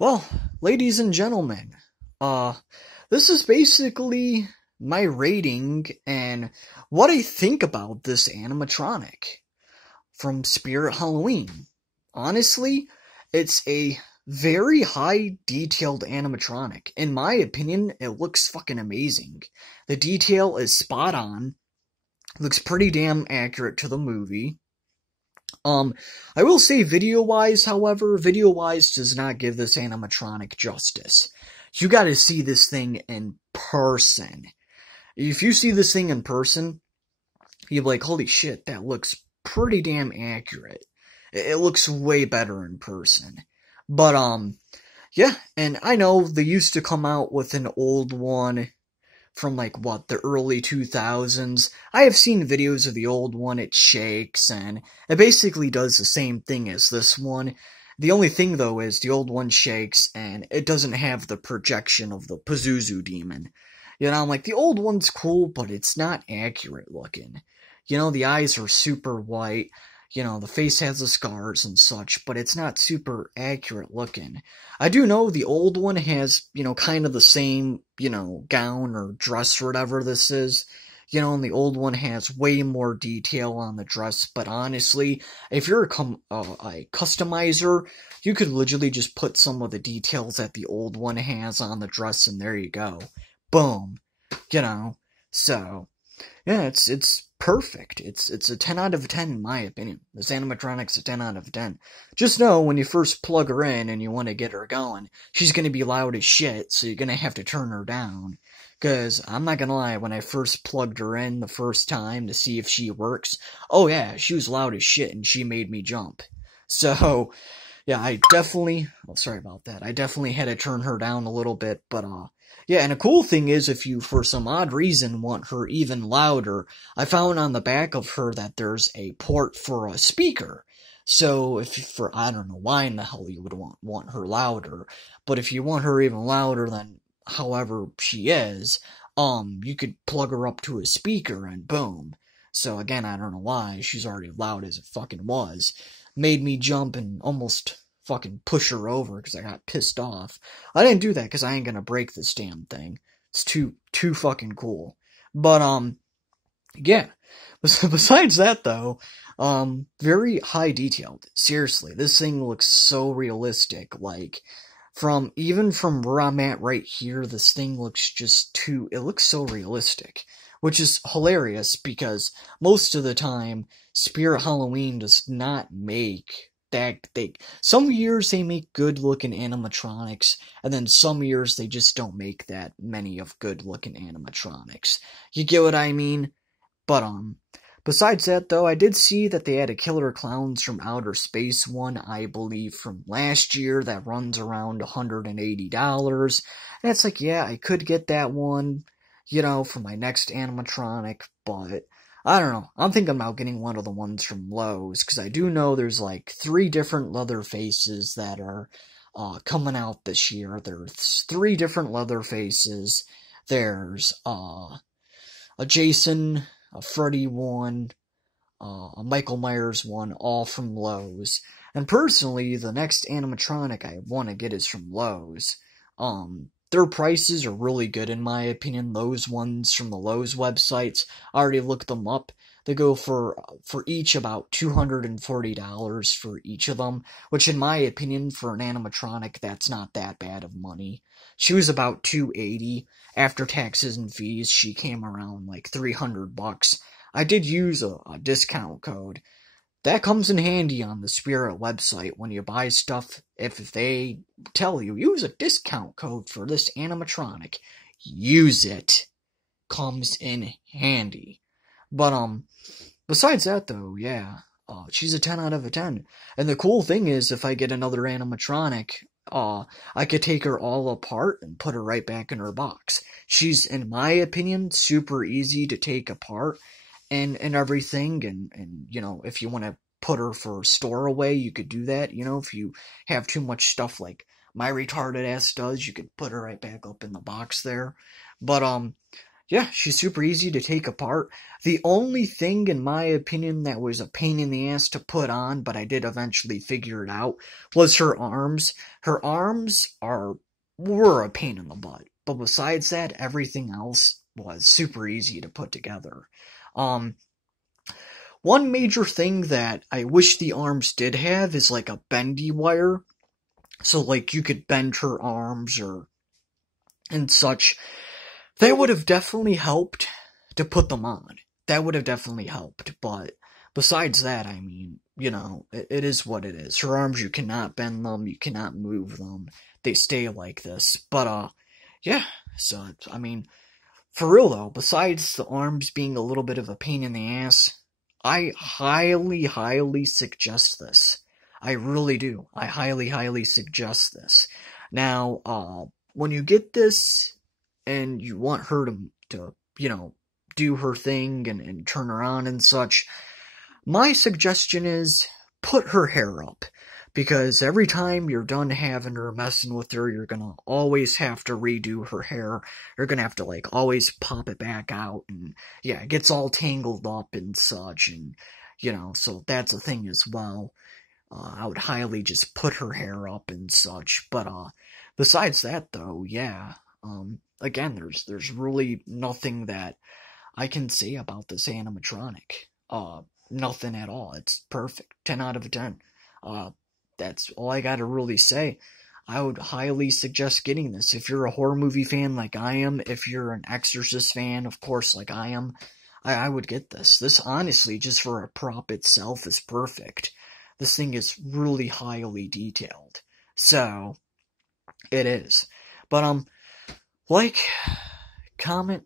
Well, ladies and gentlemen, uh, this is basically my rating and what I think about this animatronic from Spirit Halloween. Honestly, it's a very high detailed animatronic. In my opinion, it looks fucking amazing. The detail is spot on. Looks pretty damn accurate to the movie. Um, I will say video-wise, however, video-wise does not give this animatronic justice. You gotta see this thing in person. If you see this thing in person, you'll be like, holy shit, that looks pretty damn accurate. It looks way better in person. But, yeah, and I know they used to come out with an old one from the early 2000s. I have seen videos of the old one. It shakes and it basically does the same thing as this one. The only thing though is the old one shakes and it doesn't have the projection of the Pazuzu demon. I'm like, the old one's cool, but it's not accurate looking. The eyes are super white. The face has the scars and such, but it's not super accurate looking. I do know the old one has, kind of the same, gown or dress or whatever this is. And the old one has way more detail on the dress, but honestly, if you're a customizer, you could literally just put some of the details that the old one has on the dress and there you go. Boom. So, yeah, it's perfect. It's a 10 out of 10 in my opinion. This animatronic's a 10 out of 10. Just know when you first plug her in and you want to get her going, she's going to be loud as shit, so you're going to have to turn her down. Because, I'm not going to lie, when I first plugged her in the first time to see if she works, oh yeah, she was loud as shit and she made me jump. So, yeah, sorry about that. I definitely had to turn her down a little bit, but, yeah, and a cool thing is if you, for some odd reason, want her even louder, I found on the back of her that there's a port for a speaker. So, I don't know why in the hell you would want her louder, but if you want her even louder than however she is, you could plug her up to a speaker and boom. So again, I don't know why, she's already loud as it fucking was. Made me jump and almost fucking push her over because I got pissed off. I didn't do that because I ain't gonna break this damn thing. It's too fucking cool. But, yeah. Besides that, though, very high detailed. Seriously, this thing looks so realistic. Even from where I'm at right here, this thing looks it looks so realistic. Which is hilarious because most of the time, Spirit Halloween does not make that some years they make good looking animatronics, and then some years they just don't make that many of good looking animatronics. You get what I mean? But besides that though, I did see that they had a Killer Clowns from Outer Space one, I believe from last year, that runs around $180. And it's like, yeah, I could get that one, for my next animatronic, but I don't know. I'm thinking about getting one of the ones from Lowe's, because I do know there's 3 different leather faces that are coming out this year. There's 3 different leather faces. There's a Jason, a Freddy one, a Michael Myers one, all from Lowe's. And personally, the next animatronic I want to get is from Lowe's. Their prices are really good in my opinion. Those ones from the Lowe's websites, I already looked them up. They go for each about $240 for each of them, which in my opinion for an animatronic that's not that bad of money. She was about $280 after taxes and fees. She came around $300. I did use a discount code. That comes in handy on the Spirit website when you buy stuff. If they tell you, use a discount code for this animatronic, use it. Comes in handy. But, besides that though, yeah, she's a 10 out of a 10. And the cool thing is, if I get another animatronic, I could take her all apart and put her right back in her box. She's, in my opinion, super easy to take apart. And everything, and if you want to put her for store away, you could do that. If you have too much stuff like my retarded ass does, you could put her right back up in the box there. But Yeah, she's super easy to take apart. The only thing, in my opinion, that was a pain in the ass to put on, but I did eventually figure it out, was her arms. Her arms were a pain in the butt. But besides that, everything else was super easy to put together. Um, One major thing that I wish the arms did have is like a bendy wire. So like you could bend her arms or and such. That would have definitely helped to put them on. That would have definitely helped. But besides that, I mean, it is what it is. Her arms, you cannot bend them, you cannot move them. They stay like this. But yeah. So I mean, for real though, besides the arms being a little bit of a pain in the ass, I highly, highly suggest this. I really do. I highly, highly suggest this. Now, when you get this and you want her to do her thing and turn her on and such, my suggestion is put her hair up. Because every time you're done having her, messing with her, you're gonna always have to redo her hair. You're gonna have to, like, always pop it back out, and, yeah, it gets all tangled up and such, and, so that's a thing as well. I would highly just put her hair up and such, but, besides that, though, yeah, again, there's really nothing that I can say about this animatronic. Nothing at all. It's perfect. 10 out of 10. That's all I gotta really say. I would highly suggest getting this. If you're a horror movie fan like I am, if you're an Exorcist fan, of course, like I am, I would get this. This, honestly, just for a prop itself, is perfect. This thing is really highly detailed. So, it is. But, like, comment,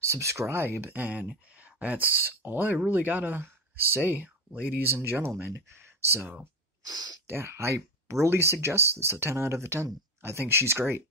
subscribe, and that's all I really gotta say, ladies and gentlemen. So, yeah, I really suggest this, a 10 out of 10. I think she's great.